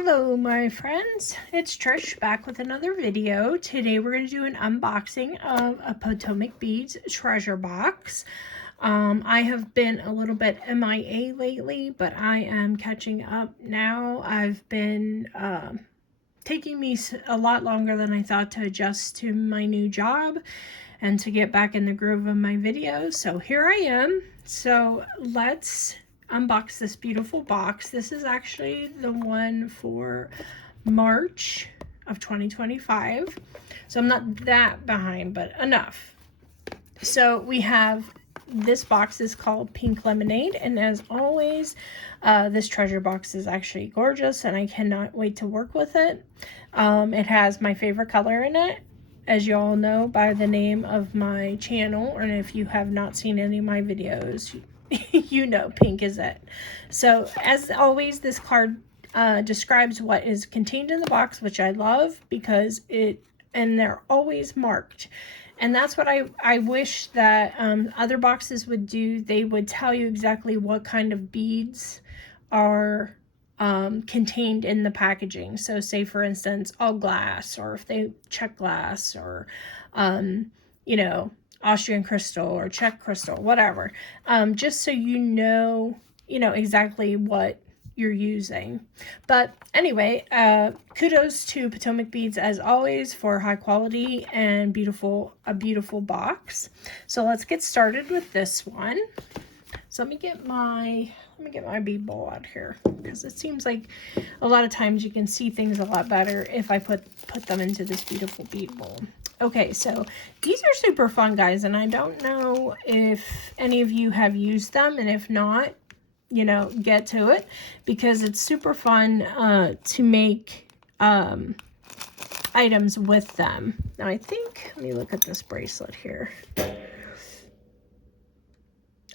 Hello my friends, it's Trish back with another video. Today we're going to do an unboxing of a Potomac Beads treasure box. I have been a little bit MIA lately, but I am catching up now. I've been taking me a lot longer than I thought to adjust to my new job and to get back in the groove of my videos. So here I am. So let's unbox this beautiful box. This is actually the one for March of 2025. So I'm not that behind, but enough. So we have, this box is called Pink Lemonade, and as always, this treasure box is actually gorgeous and I cannot wait to work with it. It has my favorite color in it, as you all know by the name of my channel, and if you have not seen any of my videos, you know pink is it. So as always, this card describes what is contained in the box, which I love because and they're always marked. And that's what I wish that other boxes would do. They would tell you exactly what kind of beads are contained in the packaging. So say for instance, all glass, or if they check glass, or you know, Austrian crystal or Czech crystal, whatever, just so you know exactly what you're using. But anyway, kudos to Potomac Beads as always for high quality and a beautiful box. So let's get started with this one. So let me get my bead bowl out here, because it seems like a lot of times you can see things a lot better if I put them into this beautiful bead bowl. Okay, so these are super fun, guys, and I don't know if any of you have used them, and if not, you know, get to it, because it's super fun to make items with them. Now I think, let me look at this bracelet here.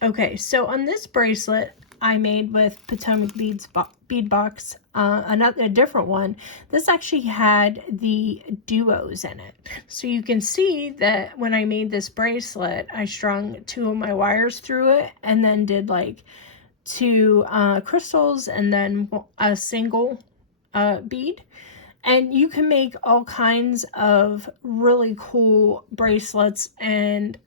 Okay, so on this bracelet I made with Potomac Beads bead box, a different one. This actually had the duos in it. So you can see that when I made this bracelet, I strung 2 of my wires through it and then did like 2 crystals and then a single bead. And you can make all kinds of really cool bracelets and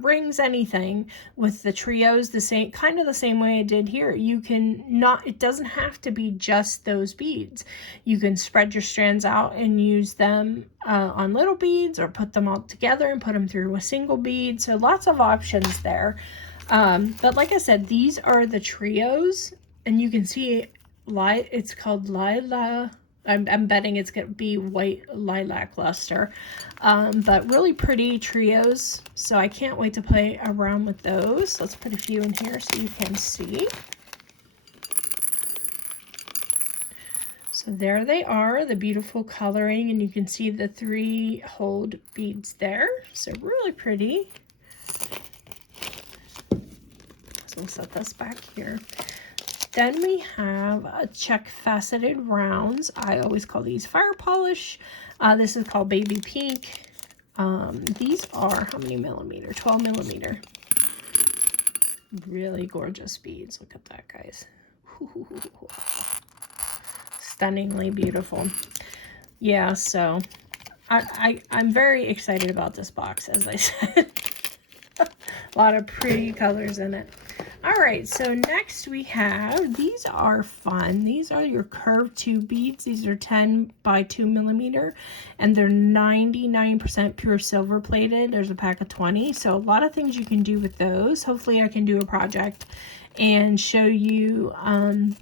rings, anything with the trios, the same way I did here. You can it doesn't have to be just those beads. You can spread your strands out and use them on little beads, or put them all together and put them through a single bead. So lots of options there. But like I said, these are the trios, and you can see it's called Lila. I'm betting it's going to be white lilac luster, but really pretty trios. So I can't wait to play around with those. Let's put a few in here so you can see. So there they are, the beautiful coloring, and you can see the 3 hold beads there. So really pretty. So we'll set this back here. Then we have a check faceted rounds. I always call these fire polish. This is called baby pink. These are, how many millimeter? 12 millimeter. Really gorgeous beads. Look at that, guys. Stunningly beautiful. Yeah, so I'm very excited about this box, as I said. A lot of pretty colors in it. All right, so next we have, these are fun. These are your curved 2 beads. These are 10 by 2 millimeter, and they're 99% pure silver plated. There's a pack of 20, so a lot of things you can do with those. Hopefully I can do a project and show you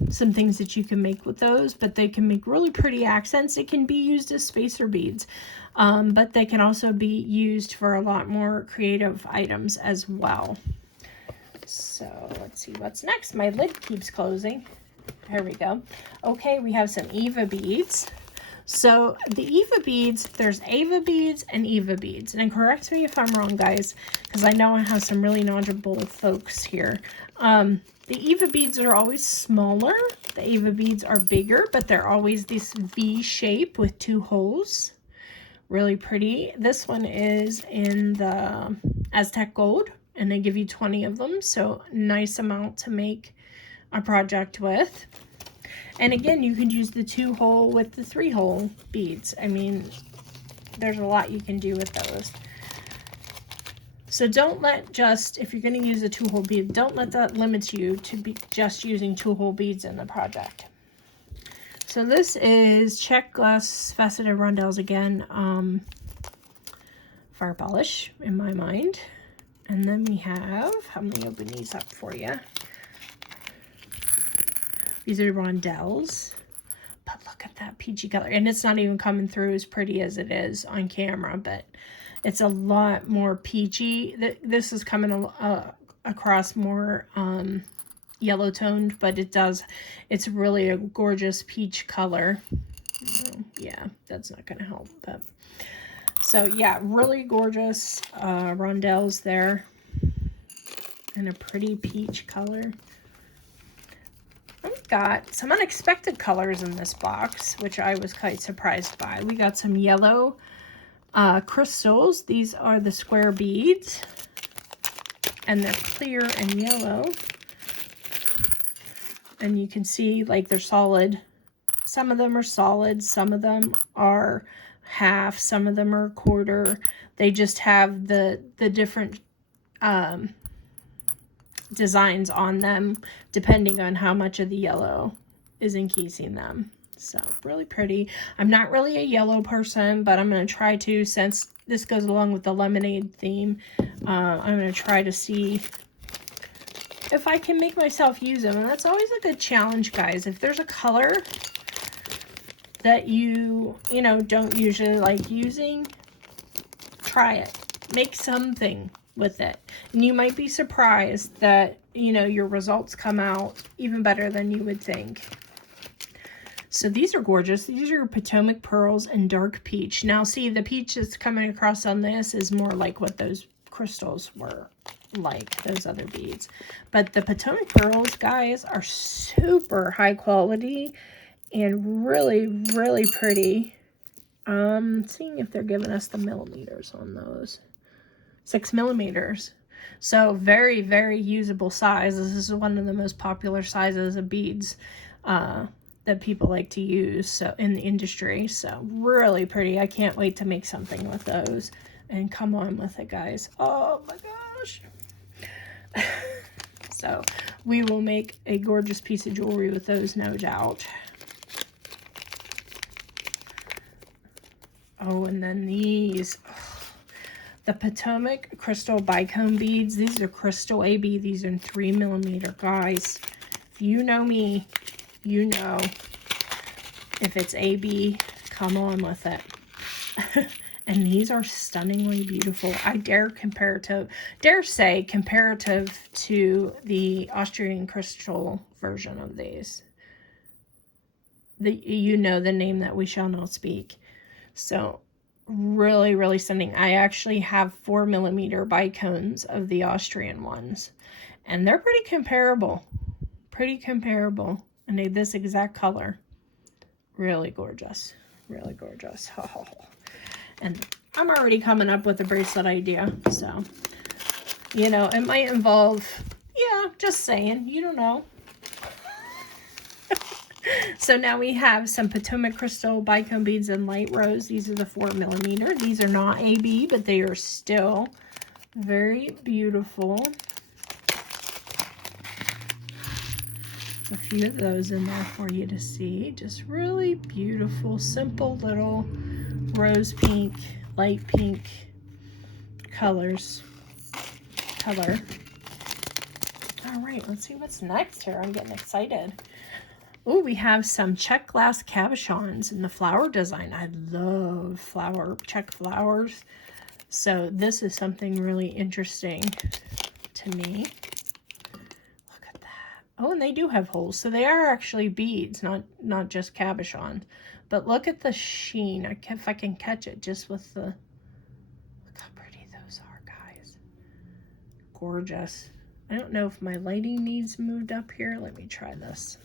some things that you can make with those, but they can make really pretty accents. It can be used as spacer beads, but they can also be used for a lot more creative items as well. So let's see what's next. My lid keeps closing. There we go. Okay, we have some Eva beads. So the Eva beads, there's Ava beads and Eva beads. And correct me if I'm wrong, guys, because I know I have some really knowledgeable folks here. The Eva beads are always smaller. The Ava beads are bigger, but they're always this V shape with 2 holes. Really pretty. This one is in the Aztec gold, and they give you 20 of them, so nice amount to make a project with. And again, you could use the 2-hole with the 3-hole beads. I mean, there's a lot you can do with those. So don't let just, if you're going to use a 2-hole bead, don't let that limit you to be just using 2-hole beads in the project. So this is check glass faceted rondelles again, fire polish in my mind. And then we have, I'm going to open these up for you. These are rondelles, but look at that peachy color. And it's not even coming through as pretty as it is on camera, but it's a lot more peachy. This is coming across more yellow toned, but it's really a gorgeous peach color. Yeah, that's not going to help. But so yeah, really gorgeous rondelles there, and a pretty peach color. We've got some unexpected colors in this box, which I was quite surprised by. We got some yellow crystals. These are the square beads, and they're clear and yellow. And you can see, like, they're solid. Some of them are solid, some of them are half, some of them are a quarter. They just have the different designs on them depending on how much of the yellow is encasing them. So really pretty. I'm not really a yellow person, but I'm going to try to, since this goes along with the lemonade theme, I'm going to try to see if I can make myself use them. And that's always a good challenge, guys. If there's a color that you know, don't usually like using, try it. Make something with it. And you might be surprised that, you know, your results come out even better than you would think. So these are gorgeous. These are Potomac pearls and dark peach. Now see, the peach that's coming across on this is more like what those crystals were like, those other beads. But the Potomac pearls, guys, are super high quality and really, really pretty. Seeing if they're giving us the millimeters on those. 6 millimeters. So very, very usable size. This is one of the most popular sizes of beads that people like to use, so in the industry. So really pretty. I can't wait to make something with those. And come on with it, guys. Oh my gosh. So we will make a gorgeous piece of jewelry with those, no doubt. Oh, and then these, the Potomac crystal bicone beads. These are crystal AB. These are 3 millimeter, guys. If you know me, you know. If it's AB, come on with it. And these are stunningly beautiful. I dare say comparative to the Austrian crystal version of these. You know, the name that we shall not speak. So really, really stunning. I actually have 4 millimeter bicones of the Austrian ones, and they're pretty comparable. And they're this exact color. Really gorgeous. Really gorgeous. Oh. And I'm already coming up with a bracelet idea. So, you know, it might involve, yeah, just saying, you don't know. So now we have some Potomac crystal bicone beads in light rose. These are the 4 millimeter. These are not AB, but they are still very beautiful. A few of those in there for you to see. Just really beautiful, simple little rose pink, light pink color. All right, let's see what's next here. I'm getting excited. Oh, we have some check glass cabochons in the flower design. I love check flowers. So this is something really interesting to me. Look at that. Oh, and they do have holes. So they are actually beads, not just cabochons. But look at the sheen. If I can catch it just with the... Look how pretty those are, guys. Gorgeous. I don't know if my lighting needs moved up here. Let me try this.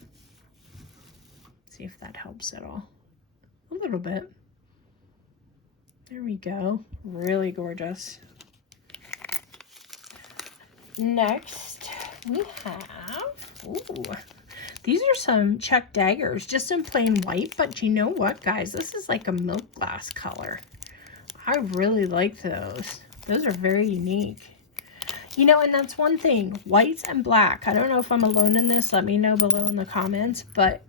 See if that helps at all. A little bit. There we go. Really gorgeous. Next, we have... Ooh. These are some check daggers, just in plain white, but you know what, guys? This is like a milk glass color. I really like those. Those are very unique. You know, and that's one thing, whites and black. I don't know if I'm alone in this. Let me know below in the comments, but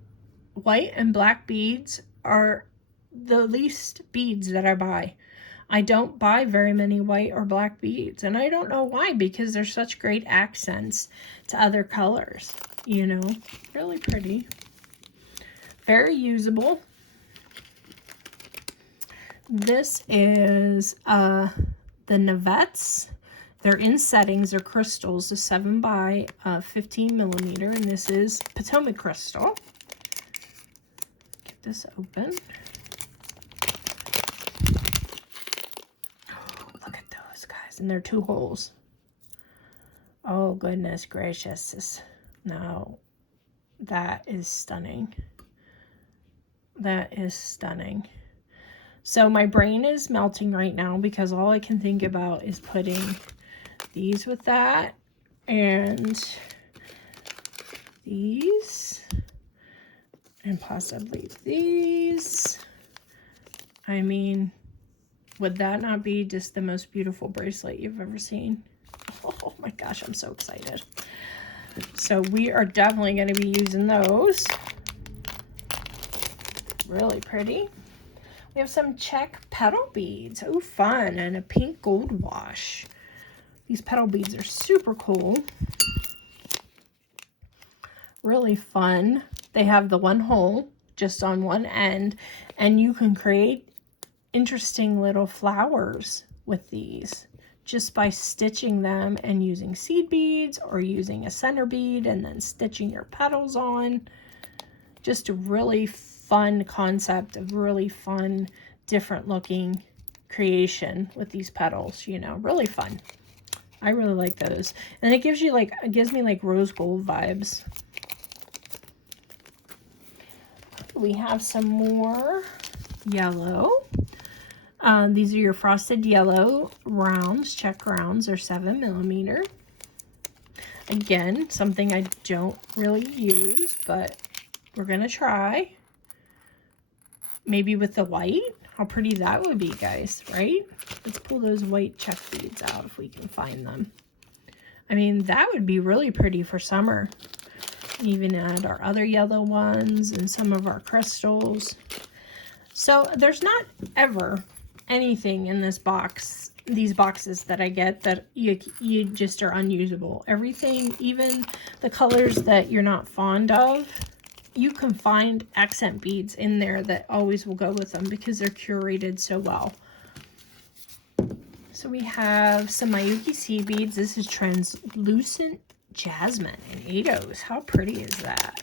white and black beads are the least beads that I buy. I don't buy very many white or black beads, and I don't know why, because they're such great accents to other colors, you know. Really pretty. Very usable. This is the Navettes. They're in settings. They're crystals, a 7 by 15 millimeter, and this is Potomac crystal. Get this open. Look at those, guys, and they're 2 holes. Oh, goodness gracious. No, that is stunning. That is stunning. So my brain is melting right now because all I can think about is putting these with that and these and possibly these. I mean, would that not be just the most beautiful bracelet you've ever seen? Oh my gosh, I'm so excited. So we are definitely going to be using those. Really pretty. We have some check petal beads. Oh, fun. And a pink gold wash. These petal beads are super cool. Really fun. They have the 1 hole just on one end, and you can create interesting little flowers with these just by stitching them and using seed beads or using a center bead and then stitching your petals on. Just a really fun concept, of really fun, different looking creation with these petals, you know, really fun. I really like those. And it gives you like, it gives me like rose gold vibes. We have some more yellow. These are your frosted yellow rounds, check rounds. They're 7 millimeter. Again, something I don't really use, but we're gonna try. Maybe with the white. How pretty that would be, guys, right? Let's pull those white check beads out if we can find them. I mean, that would be really pretty for summer. Even add our other yellow ones and some of our crystals. So there's not ever anything in this box, these boxes that I get, that you just are unusable. Everything, even the colors that you're not fond of, you can find accent beads in there that always will go with them because they're curated so well. So we have some Miyuki seed beads. This is translucent jasmine in 8/0s. How pretty is that?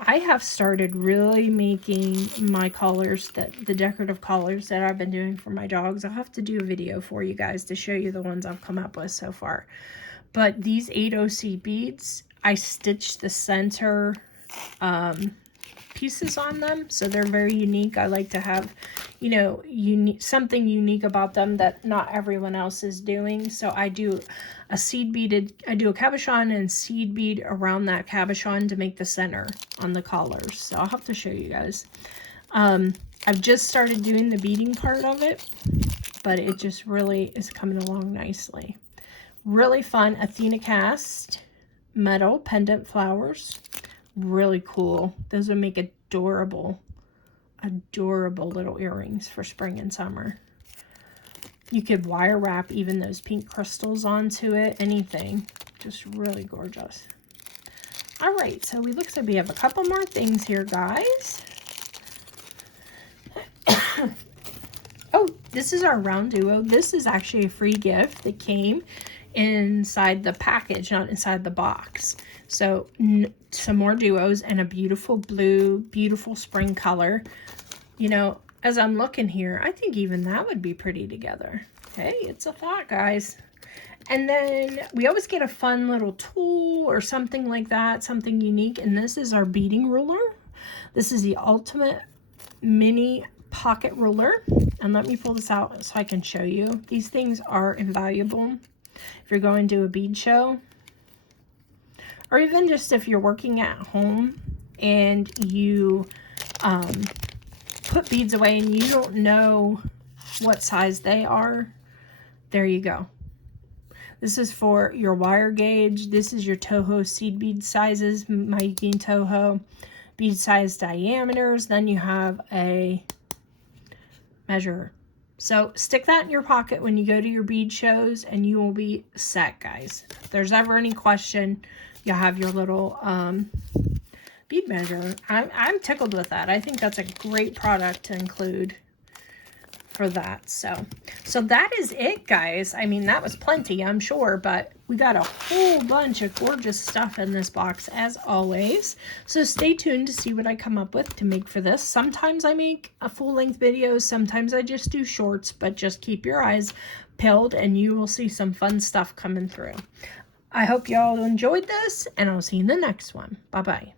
I have started really making my collars, the decorative collars that I've been doing for my dogs. I'll have to do a video for you guys to show you the ones I've come up with so far. But these 8/0 seed beads, I stitched the center pieces on them, so they're very unique. I like to have, you know, something unique about them that not everyone else is doing. So I do a seed beaded, I do a cabochon and seed bead around that cabochon to make the center on the collars. So I'll have to show you guys. I've just started doing the beading part of it, but it just really is coming along nicely. Really fun Athena cast metal pendant flowers. Really cool. Those would make adorable little earrings for spring and summer. You could wire wrap even those pink crystals onto it, anything. Just really gorgeous. All right, so we looks like we have a couple more things here, guys. Oh, this is our round duo. This is actually a free gift that came inside the package, not inside the box. So some more duos and a beautiful blue, beautiful spring color. You know, as I'm looking here, I think even that would be pretty together. Hey, it's a thought, guys. And then we always get a fun little tool or something like that, something unique. And this is our beading ruler. This is the ultimate mini pocket ruler. And let me pull this out so I can show you. These things are invaluable if you're going to a bead show or even just if you're working at home and you put beads away and you don't know what size they are, there you go. This is for your wire gauge. This is your Toho seed bead sizes, Mayuki and Toho bead size diameters. Then you have a measure. So stick that in your pocket when you go to your bead shows and you will be set, guys. If there's ever any question, you'll have your little bead measure. I'm tickled with that. I think that's a great product to include for that. So that is it, guys. I mean, that was plenty, I'm sure, but we got a whole bunch of gorgeous stuff in this box as always. So stay tuned to see what I come up with to make for this. Sometimes I make a full-length video, sometimes I just do shorts, but just keep your eyes peeled and you will see some fun stuff coming through. I hope y'all enjoyed this, and I'll see you in the next one. Bye-bye.